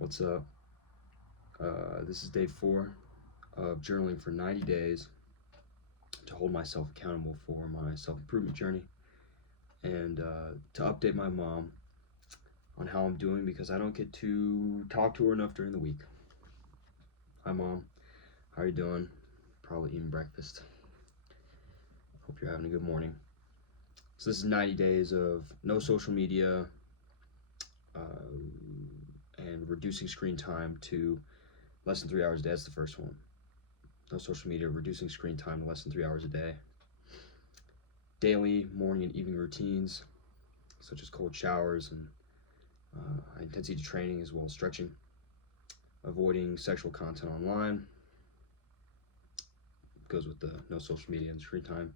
What's up? This is day 4 of journaling for 90 days to hold myself accountable for my self improvement journey and to update my mom on how I'm doing because I don't get to talk to her enough during the week. Hi, Mom. How are you doing? Probably eating breakfast. Hope you're having a good morning. So, this is 90 days of no social media and reducing screen time to less than 3 hours a day. That's the first one. No social media, reducing screen time to less than 3 hours a day. Daily morning and evening routines, such as cold showers and high intensity training as well as stretching. Avoiding sexual content online. Goes with the no social media and screen time.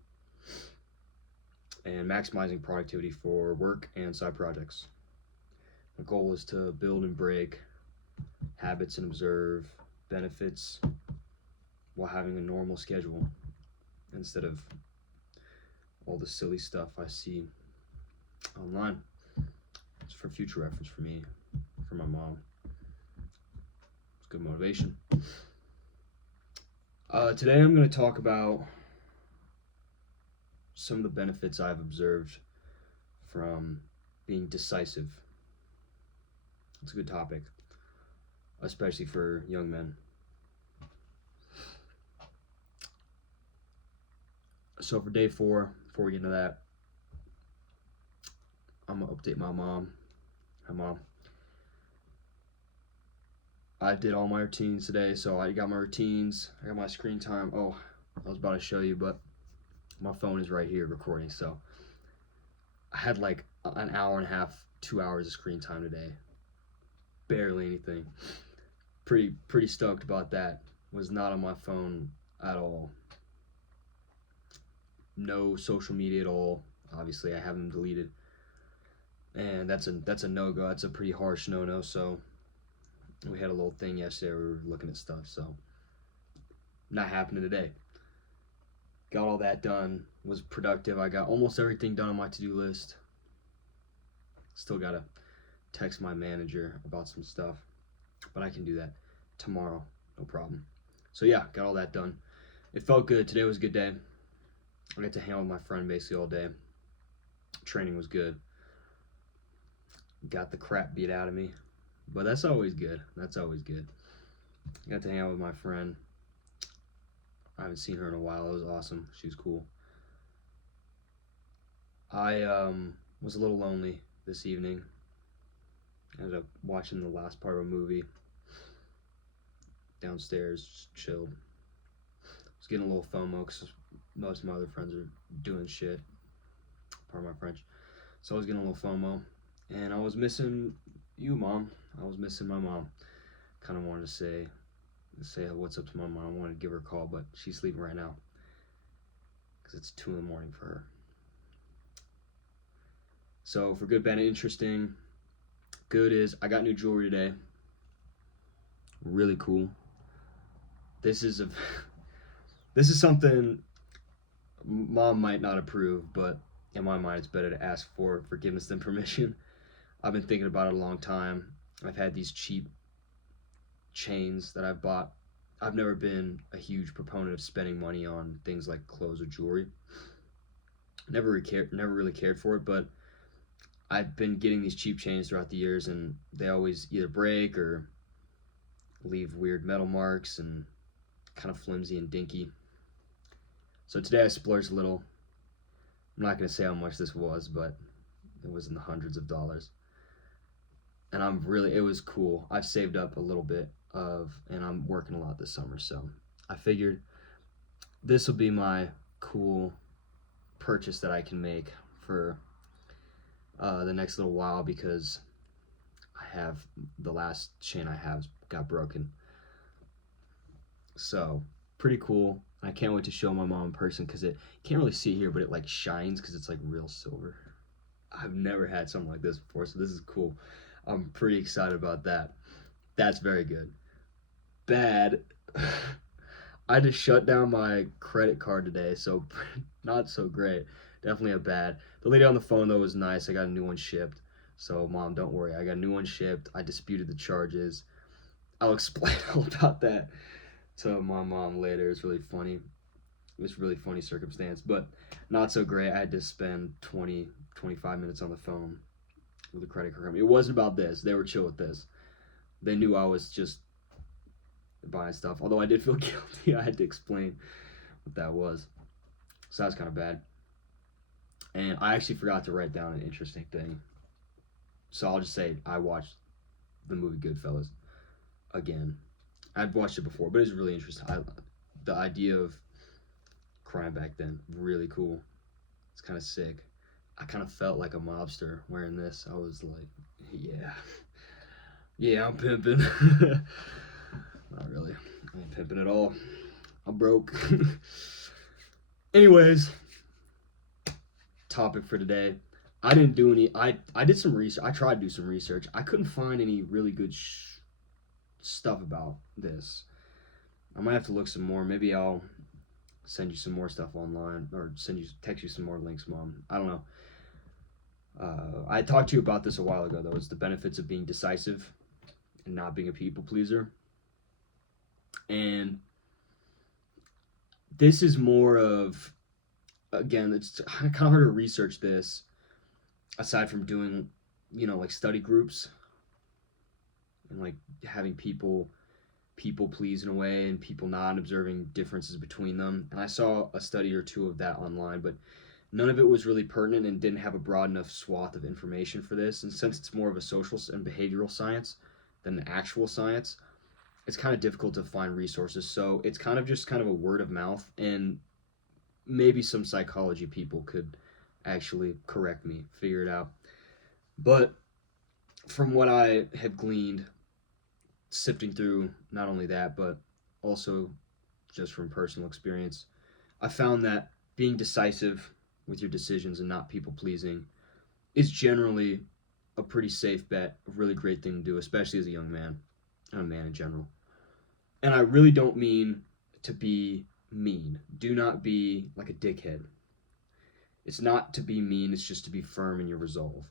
And maximizing productivity for work and side projects. My goal is to build and break habits and observe benefits while having a normal schedule instead of all the silly stuff I see online. It's for future reference for me, for my mom. It's good motivation. Today I'm going to talk about some of the benefits I've observed from being decisive. It's a good topic, especially for young men. So for day 4, before we get into that, I'm going to update my mom. Hi, Mom. I did all my routines today, so I got my routines, I got my screen time. Oh, I was about to show you, but my phone is right here recording, so I had like an hour and a half, 2 hours of screen time today. Barely anything. Pretty stoked about that. Was not on my phone at all. No social media at all. Obviously, I have them deleted, and that's a no-go. That's a pretty harsh no-no. So we had a little thing yesterday. We were looking at stuff. So not happening today. Got all that done. Was productive. I got almost everything done on my to-do list. Still gotta text my manager about some stuff, but I can do that tomorrow. No problem. So yeah, got all that done. It felt good. Today was a good day. I got to hang out with my friend basically all day. Training was good. Got the crap beat out of me, but that's always good. That's always good. Got to hang out with my friend. I haven't seen her in a while. It was awesome. She was cool. I was a little lonely this evening. Ended up watching the last part of a movie downstairs, just chilled. Was getting a little FOMO because most of my other friends are doing shit. Pardon my French. So I was getting a little FOMO, and I was missing you, Mom. I was missing my mom. Kind of wanted to say what's up to my mom. I wanted to give her a call, but she's sleeping right now because it's 2 in the morning for her. So for good, bad, and interesting, good is I got new jewelry today. Really cool. This is something Mom might not approve, but in my mind it's better to ask for forgiveness than permission. I've been thinking about it a long time. I've had these cheap chains that I've bought. I've never been a huge proponent of spending money on things like clothes or jewelry. Never really cared for it, but I've been getting these cheap chains throughout the years, and they always either break or leave weird metal marks and kind of flimsy and dinky. So today I splurged a little. I'm not going to say how much this was, but it was in the hundreds of dollars. And it was cool. I've saved up a little bit and I'm working a lot this summer, so I figured this will be my cool purchase that I can make for the next little while because the last chain I have got broken. So pretty cool. I can't wait to show my mom in person because you can't really see it here, but it like shines because it's like real silver. I've never had something like this before, so this is cool. I'm pretty excited about that. That's very good. Bad. I just shut down my credit card today, so not so great. Definitely a bad. The lady on the phone though was nice. I got a new one shipped. So Mom, don't worry. I got a new one shipped. I disputed the charges. I'll explain all about that to my mom later. It's really funny. It was a really funny circumstance, but not so great. I had to spend 20, 25 minutes on the phone with a credit card company. It wasn't about this. They were chill with this. They knew I was just buying stuff. Although I did feel guilty. I had to explain what that was. So that was kind of bad. And I actually forgot to write down an interesting thing. So I'll just say I watched the movie Goodfellas again. I've watched it before, but it's really interesting. The idea of crime back then, really cool. It's kind of sick. I kind of felt like a mobster wearing this. I was like, yeah, yeah, I'm pimping. Not really. I ain't pimping at all. I'm broke. Anyways, topic for today. I didn't do any. I did some research. I tried to do some research. I couldn't find any really good stuff about this. I might have to look some more. Maybe I'll send you some more stuff online or text you some more links, Mom. I don't know. I talked to you about this a while ago, though. It's the benefits of being decisive and not being a people pleaser. And this is more of, again, it's kind of hard to research this aside from doing, like study groups and like having people please in a way and people not observing differences between them. And I saw a study or two of that online, but none of it was really pertinent and didn't have a broad enough swath of information for this. And since it's more of a social and behavioral science than the actual science, it's kind of difficult to find resources. So it's kind of a word of mouth, and maybe some psychology people could actually correct me, figure it out. But from what I have gleaned, sifting through not only that, but also just from personal experience, I found that being decisive with your decisions and not people pleasing is generally a pretty safe bet, a really great thing to do, especially as a young man and a man in general. And I really don't mean to be mean. Do not be like a dickhead. It's not to be mean, it's just to be firm in your resolve.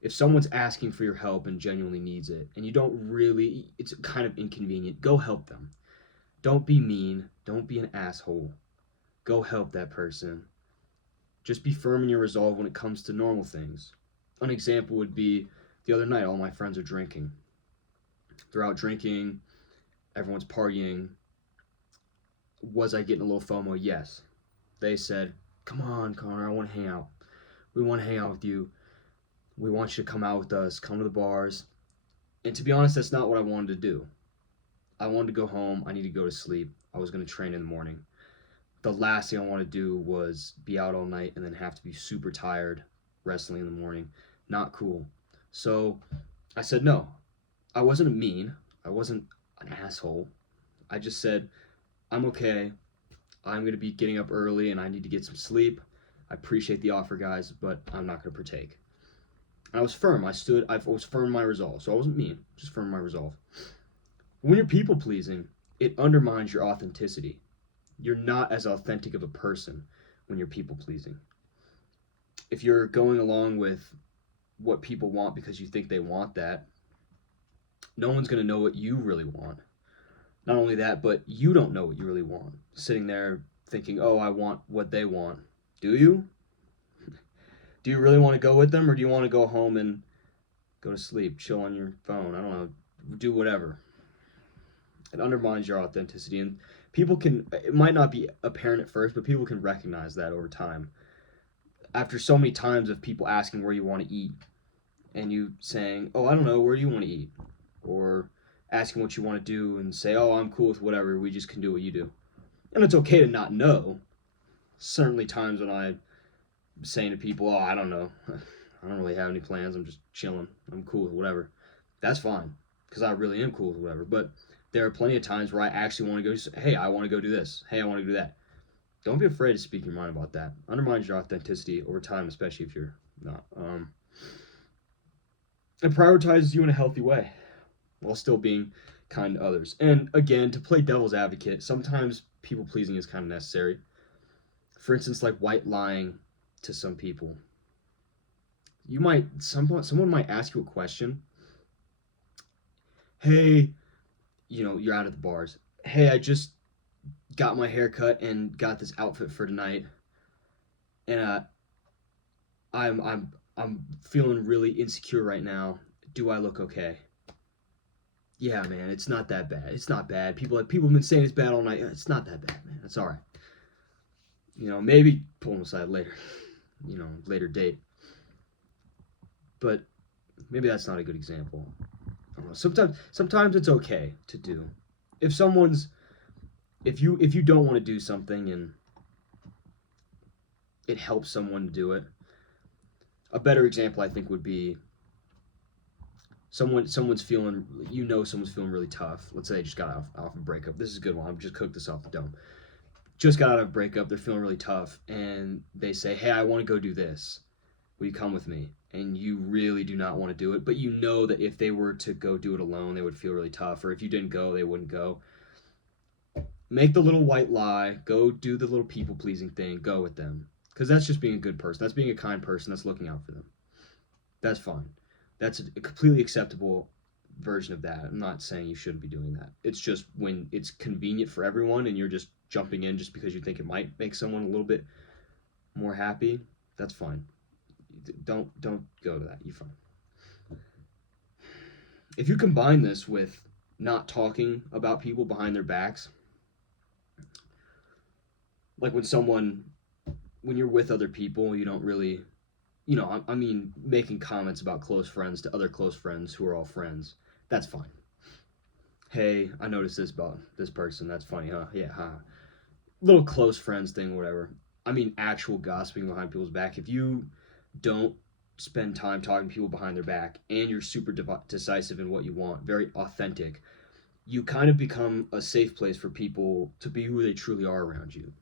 If someone's asking for your help and genuinely needs it, and you don't really, it's kind of inconvenient, go help them. Don't be mean. Don't be an asshole. Go help that person. Just be firm in your resolve when it comes to normal things. An example would be the other night, all my friends are drinking. They're out drinking, everyone's partying. Was I getting a little FOMO? Yes. They said, come on, Connor, I want to hang out. We want to hang out with you. We want you to come out with us, come to the bars. And to be honest, that's not what I wanted to do. I wanted to go home. I need to go to sleep. I was going to train in the morning. The last thing I wanted to do was be out all night and then have to be super tired wrestling in the morning. Not cool. So I said no. I wasn't mean. I wasn't an asshole. I just said, I'm okay. I'm going to be getting up early and I need to get some sleep. I appreciate the offer, guys, but I'm not going to partake. And I was firm. I was firm in my resolve. So I wasn't mean, just firm in my resolve. When you're people pleasing, it undermines your authenticity. You're not as authentic of a person when you're people pleasing. If you're going along with what people want because you think they want that, no one's going to know what you really want. Not only that, but you don't know what you really want. Sitting there thinking, oh, I want what they want. Do you? Do you really want to go with them, or do you want to go home and go to sleep, chill on your phone? I don't know. Do whatever. It undermines your authenticity, and it might not be apparent at first, but people can recognize that over time. After so many times of people asking where you want to eat, and you saying, oh, I don't know, where do you want to eat? Or asking what you want to do and say, oh, I'm cool with whatever, we just can do what you do. And it's okay to not know. Certainly times when I'm saying to people, oh, I don't know, I don't really have any plans, I'm just chilling, I'm cool with whatever. That's fine, because I really am cool with whatever. But there are plenty of times where I actually want to go, hey, I want to go do this, hey, I want to do that. Don't be afraid to speak your mind about that. Undermines your authenticity over time, especially if you're not. It prioritizes you in a healthy way while still being kind to others. And again, to play devil's advocate, sometimes people pleasing is kind of necessary. For instance, like white lying to some people. Someone might ask you a question. Hey, you're out at the bars. Hey, I just got my hair cut and got this outfit for tonight, and I'm feeling really insecure right now. Do I look okay? Yeah, man, it's not that bad. It's not bad. People have been saying it's bad all night. It's not that bad, man. It's all right. Maybe pull them aside later. Later date. But maybe that's not a good example. I don't know. Sometimes it's okay to do. If someone's if you don't want to do something and it helps someone to do it, a better example I think would be someone's feeling someone's feeling really tough. Let's say they just got off a breakup. This is a good one. I've just cooked this off the dome. Just got out of a breakup. They're feeling really tough, and they say, "Hey, I want to go do this. Will you come with me?" And you really do not want to do it, but you know that if they were to go do it alone, they would feel really tough. Or if you didn't go, they wouldn't go. Make the little white lie. Go do the little people pleasing thing. Go with them, because that's just being a good person. That's being a kind person. That's looking out for them. That's fine. That's a completely acceptable version of that. I'm not saying you shouldn't be doing that. It's just when it's convenient for everyone and you're just jumping in just because you think it might make someone a little bit more happy, that's fine. Don't go to that. You're fine. If you combine this with not talking about people behind their backs, like when you're with other people, you don't really, I mean, making comments about close friends to other close friends who are all friends, that's fine. Hey, I noticed this about this person. That's funny, huh? Yeah, huh? Little close friends thing, whatever. I mean, actual gossiping behind people's back. If you don't spend time talking to people behind their back and you're super decisive in what you want, very authentic, you kind of become a safe place for people to be who they truly are around you.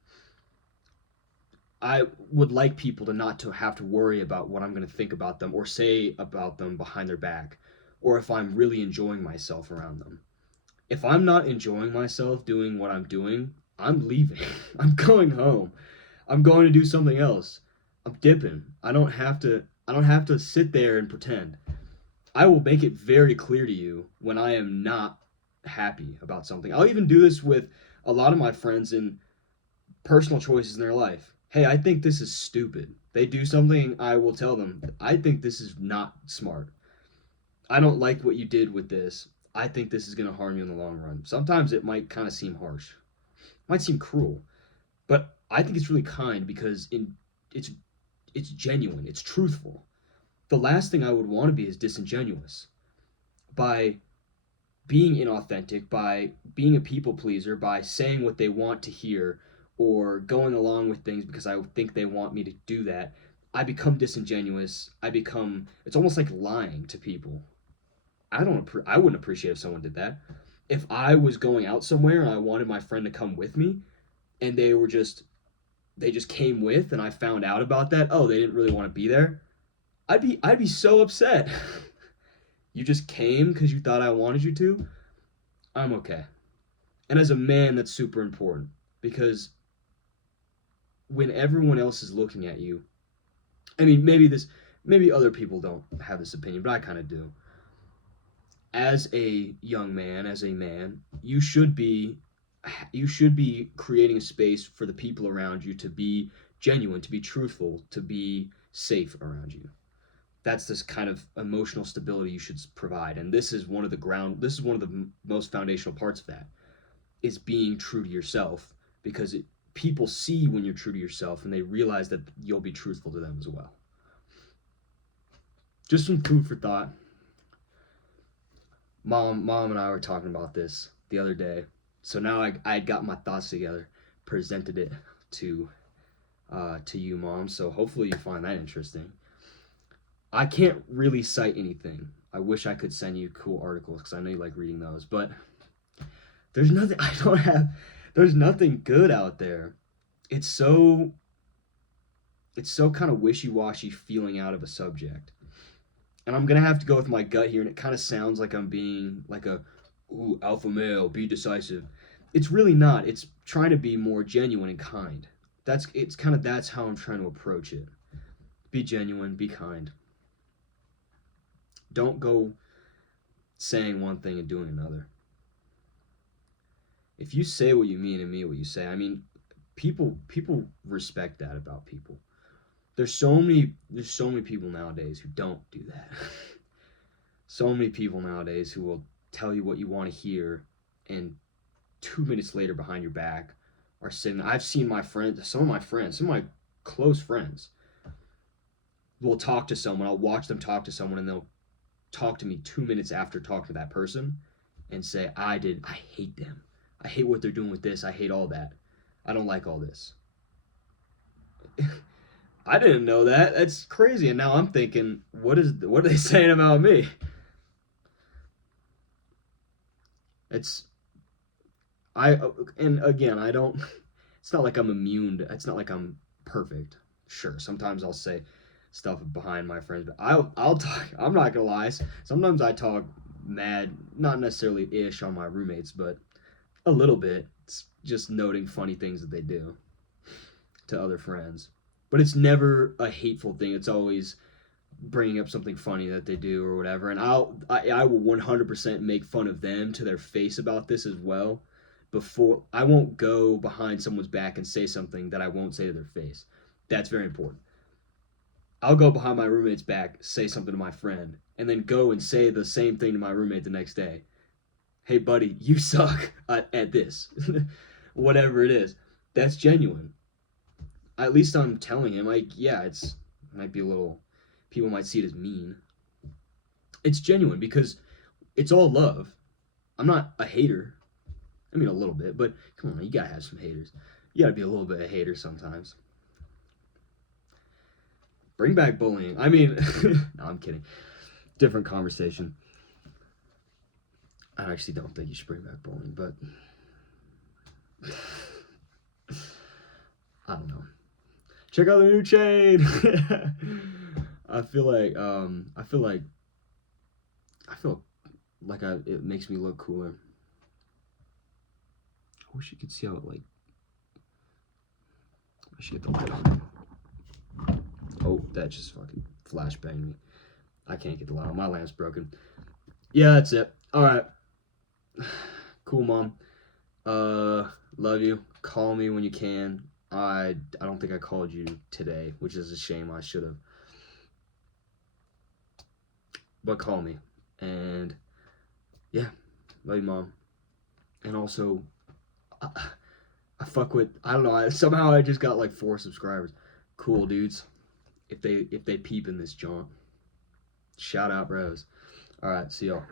I would like people to not to have to worry about what I'm going to think about them or say about them behind their back, or if I'm really enjoying myself around them. If I'm not enjoying myself doing what I'm doing, I'm leaving. I'm going home. I'm going to do something else. I'm dipping. I don't have to sit there and pretend. I will make it very clear to you when I am not happy about something. I'll even do this with a lot of my friends in personal choices in their life. Hey, I think this is stupid. They do something, I will tell them, I think this is not smart. I don't like what you did with this. I think this is going to harm you in the long run. Sometimes it might kind of seem harsh. It might seem cruel, but I think it's really kind because it's it's genuine, it's truthful. The last thing I would want to be is disingenuous. By being inauthentic, by being a people pleaser, by saying what they want to hear, or going along with things because I think they want me to do that, I become disingenuous. It's almost like lying to people. I wouldn't appreciate if someone did that. If I was going out somewhere and I wanted my friend to come with me, and they just came with, and I found out about that, oh, they didn't really want to be there, I'd be so upset. You just came because you thought I wanted you to. I'm okay. And as a man, that's super important because when everyone else is looking at you, I mean, maybe other people don't have this opinion, but I kind of do. As a young man, as a man, you should be creating a space for the people around you to be genuine, to be truthful, to be safe around you. That's this kind of emotional stability you should provide, and this is one of the most foundational parts of that is being true to yourself because people see when you're true to yourself and they realize that you'll be truthful to them as well. Just some food for thought. Mom and I were talking about this the other day, so now I got my thoughts together, presented it to you, Mom. So hopefully you find that interesting. I can't really cite anything. I wish I could send you cool articles because I know you like reading those, but there's nothing. I don't have. There's nothing good out there. It's so. It's so kind of wishy-washy feeling out of a subject, and I'm gonna have to go with my gut here, and it kind of sounds like I'm being like a, ooh, alpha male, be decisive. It's really not. It's trying to be more genuine and kind. That's how I'm trying to approach it. Be genuine, be kind. Don't go saying one thing and doing another. If you say what you mean and mean what you say, I mean, people respect that about people. There's so many people nowadays who don't do that. So many people nowadays who will tell you what you want to hear, and 2 minutes later behind your back are sitting. I've seen some of my close friends will talk to someone. I'll watch them talk to someone, and they'll talk to me 2 minutes after talking to that person and say, I hate them. I hate what they're doing with this. I hate all that. I don't like all this. I didn't know that. That's crazy. And now I'm thinking, what are they saying about me? It's I and again, I don't. It's not like I'm immune. It's not like I'm perfect. Sure, sometimes I'll say stuff behind my friends, but I'll talk. I'm not gonna lie. Sometimes I talk mad, not necessarily ish on my roommates, but a little bit. It's just noting funny things that they do to other friends. But it's never a hateful thing. It's always bringing up something funny that they do or whatever. And I will 100% make fun of them to their face about this as well. Before I won't go behind someone's back and say something that I won't say to their face. That's very important. I'll go behind my roommate's back, say something to my friend, and then go and say the same thing to my roommate the next day. Hey, buddy, you suck at this. Whatever it is. That's genuine. At least I'm telling him, like, yeah, it might be a little, people might see it as mean. It's genuine because it's all love. I'm not a hater. I mean, a little bit, but come on, you gotta have some haters. You gotta be a little bit of a hater sometimes. Bring back bullying. I mean, no, I'm kidding. Different conversation. I actually don't think you should bring back bullying, but I don't know. Check out the new chain. I feel like it makes me look cooler. I wish you could see how it like. I should get the light on. Oh, that just fucking flashbanged me. I can't get the light on. My lamp's broken. Yeah, that's it. All right. Cool, Mom. Love you. Call me when you can. I don't think I called you today, which is a shame. I should have. But call me. And yeah, love you, Mom. And also, I fuck with. I don't know. Somehow I just got like 4 subscribers. Cool, dudes. If they peep in this jaunt, shout out, bros. All right, see y'all.